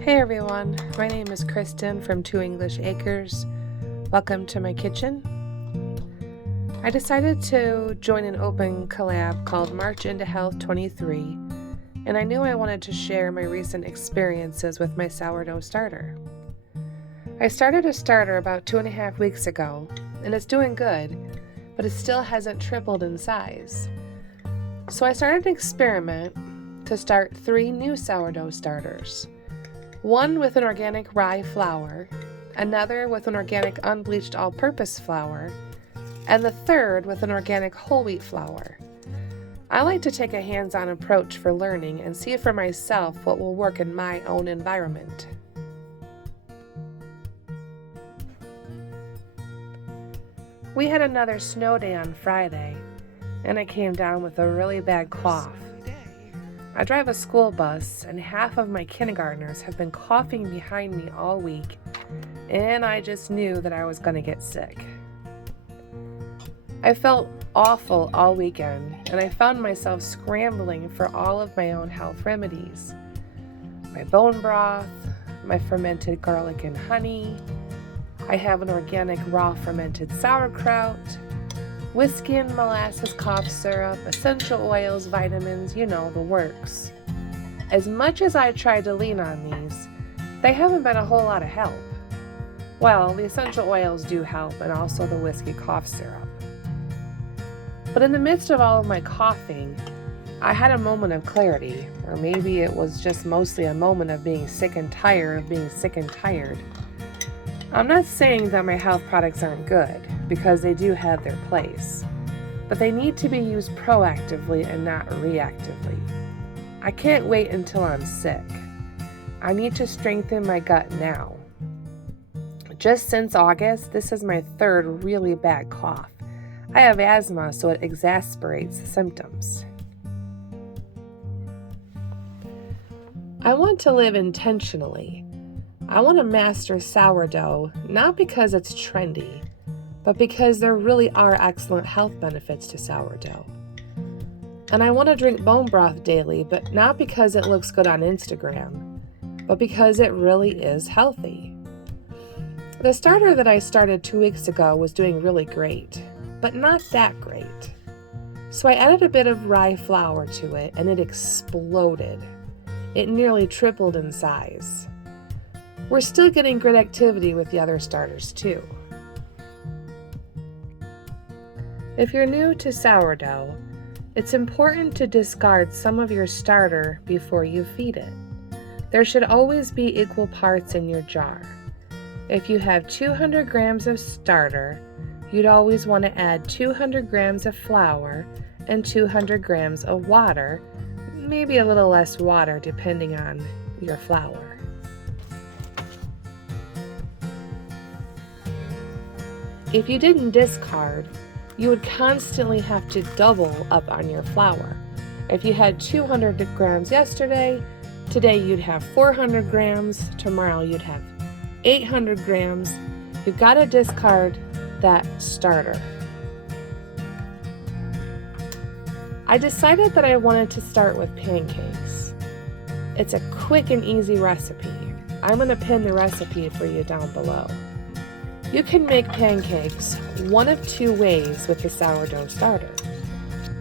Hey everyone, my name is Kristen from 2 English Acres. Welcome to my kitchen. I decided to join an open collab called March into Health 23, and I knew I wanted to share my recent experiences with my sourdough starter. I started a starter about 2.5 weeks ago, and it's doing good, but it still hasn't tripled in size. So I started an experiment to start 3 new sourdough starters. One with an organic rye flour, another with an organic unbleached all-purpose flour, and the third with an organic whole wheat flour. I like to take a hands-on approach for learning and see for myself what will work in my own environment. We had another snow day on Friday, and I came down with a really bad cough. I drive a school bus, and half of my kindergartners have been coughing behind me all week, and I just knew that I was going to get sick. I felt awful all weekend, and I found myself scrambling for all of my own health remedies. My bone broth, my fermented garlic and honey, I have an organic raw fermented sauerkraut, whiskey and molasses cough syrup, essential oils, vitamins, the works. As much as I tried to lean on these, they haven't been a whole lot of help. Well, the essential oils do help, and also the whiskey cough syrup. But in the midst of all of my coughing, I had a moment of clarity, or maybe it was just mostly a moment of being sick and tired of being sick and tired. I'm not saying that my health products aren't good, because they do have their place, but they need to be used proactively and not reactively. I can't wait until I'm sick. I need to strengthen my gut now. Just since August, this is my third really bad cough. I have asthma, so it exacerbates the symptoms. I want to live intentionally. I want to master sourdough, not because it's trendy, but because there really are excellent health benefits to sourdough. And I want to drink bone broth daily, but not because it looks good on Instagram, but because it really is healthy. The starter that I started 2 weeks ago was doing really great, but not that great. So I added a bit of rye flour to it, and it exploded. It nearly tripled in size. We're still getting good activity with the other starters too. If you're new to sourdough, it's important to discard some of your starter before you feed it. There should always be equal parts in your jar. If you have 200 grams of starter, you'd always want to add 200 grams of flour and 200 grams of water, maybe a little less water depending on your flour. If you didn't discard, you would constantly have to double up on your flour. If you had 200 grams yesterday, today you'd have 400 grams, tomorrow you'd have 800 grams. You've got to discard that starter. I decided that I wanted to start with pancakes. It's a quick and easy recipe. I'm going to pin the recipe for you down below. You can make pancakes one of 2 ways with the sourdough starter.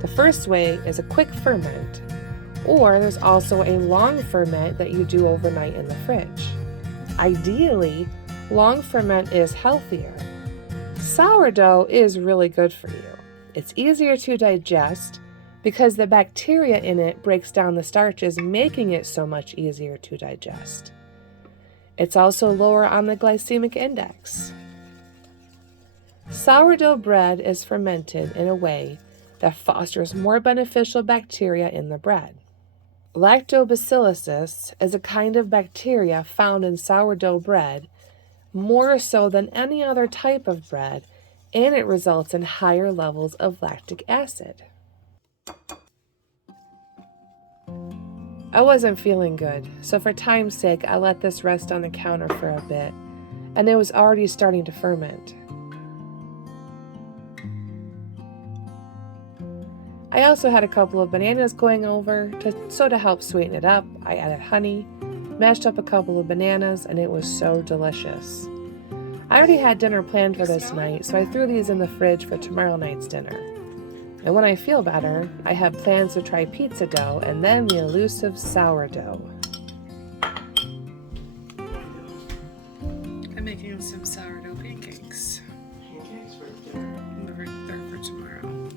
The first way is a quick ferment, or there's also a long ferment that you do overnight in the fridge. Ideally, long ferment is healthier. Sourdough is really good for you. It's easier to digest because the bacteria in it breaks down the starches, making it so much easier to digest. It's also lower on the glycemic index. Sourdough bread is fermented in a way that fosters more beneficial bacteria in the bread. Lactobacillus is a kind of bacteria found in sourdough bread, more so than any other type of bread, and it results in higher levels of lactic acid. I wasn't feeling good, so for time's sake, I let this rest on the counter for a bit, and it was already starting to ferment. I also had a couple of bananas going over, to help sweeten it up. I added honey, mashed up a couple of bananas, and it was so delicious. I already had dinner planned for this night, so I threw these in the fridge for tomorrow night's dinner. And when I feel better, I have plans to try pizza dough and then the elusive sourdough. I'm making some sourdough pancakes. Pancakes for dinner. They're for tomorrow.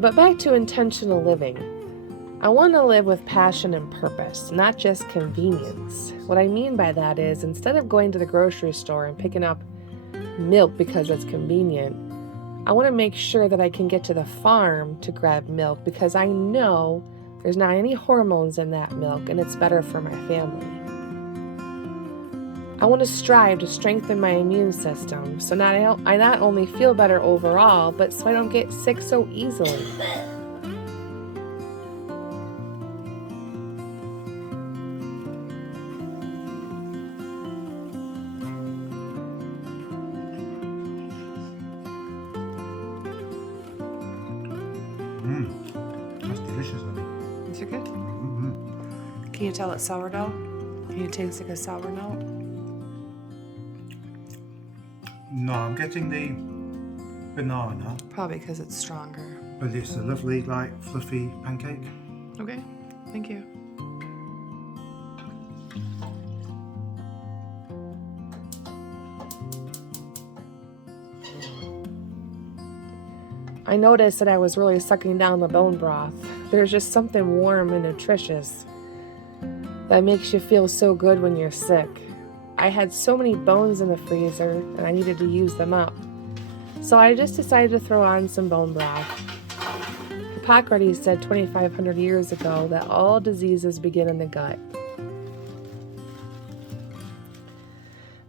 But back to intentional living. I want to live with passion and purpose, not just convenience. What I mean by that is, instead of going to the grocery store and picking up milk because it's convenient, I want to make sure that I can get to the farm to grab milk because I know there's not any hormones in that milk and it's better for my family. I want to strive to strengthen my immune system so I not only feel better overall, but so I don't get sick so easily. That's delicious, honey. Is it good? Mm-hmm. Can you tell it's sourdough? Can you taste like a sourdough? No, I'm getting the banana, Probably because it's stronger. but it's a lovely, fluffy pancake. Okay, thank you. I noticed that I was really sucking down the bone broth. There's just something warm and nutritious that makes you feel so good when you're sick. I had so many bones in the freezer and I needed to use them up. So I just decided to throw on some bone broth. Hippocrates said 2,500 years ago that all diseases begin in the gut.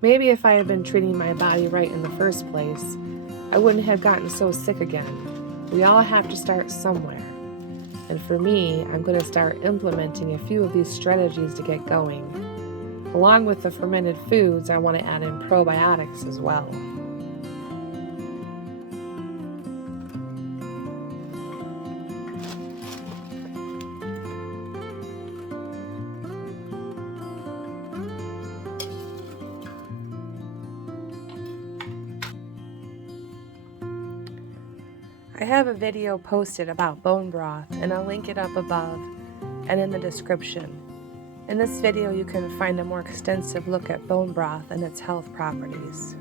Maybe if I had been treating my body right in the first place, I wouldn't have gotten so sick again. We all have to start somewhere. And for me, I'm going to start implementing a few of these strategies to get going. Along with the fermented foods, I want to add in probiotics as well. I have a video posted about bone broth, and I'll link it up above and in the description. In this video, you can find a more extensive look at bone broth and its health properties.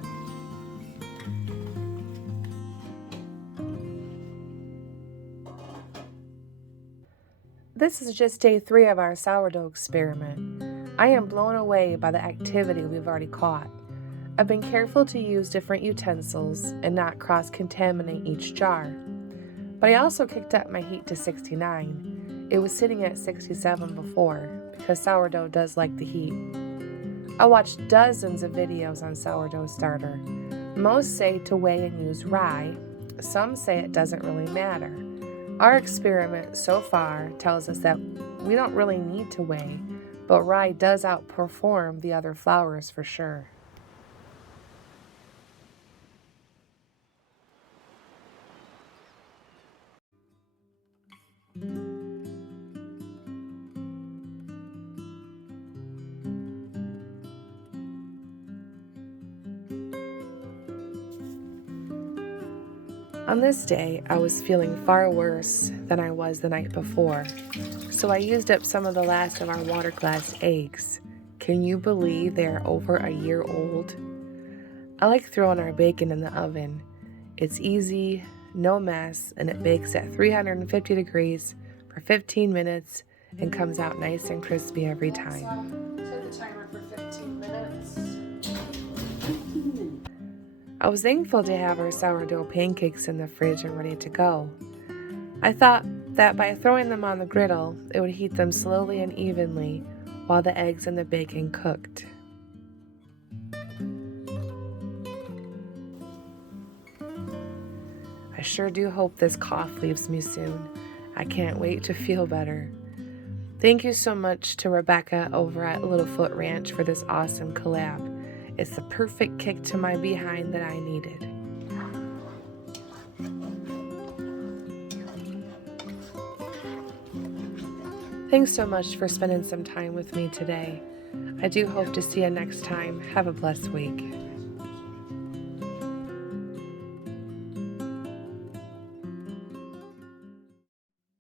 This is just day 3 of our sourdough experiment. I am blown away by the activity we've already caught. I've been careful to use different utensils and not cross-contaminate each jar. But I also kicked up my heat to 69. It was sitting at 67 before, because sourdough does like the heat. I watched dozens of videos on sourdough starter. Most say to weigh and use rye. Some say it doesn't really matter. Our experiment so far tells us that we don't really need to weigh, but rye does outperform the other flours for sure. On this day, I was feeling far worse than I was the night before, so I used up some of the last of our water glass eggs. Can you believe they are over a year old? I like throwing our bacon in the oven. It's easy, no mess, and it bakes at 350 degrees for 15 minutes and comes out nice and crispy every time. Set the timer for 15 minutes. I was thankful to have our sourdough pancakes in the fridge and ready to go. I thought that by throwing them on the griddle, it would heat them slowly and evenly while the eggs and the bacon cooked. I sure do hope this cough leaves me soon. I can't wait to feel better. Thank you so much to Rebecca over at Littlefoot Ranch for this awesome collab. It's the perfect kick to my behind that I needed. Thanks so much for spending some time with me today. I do hope to see you next time. Have a blessed week.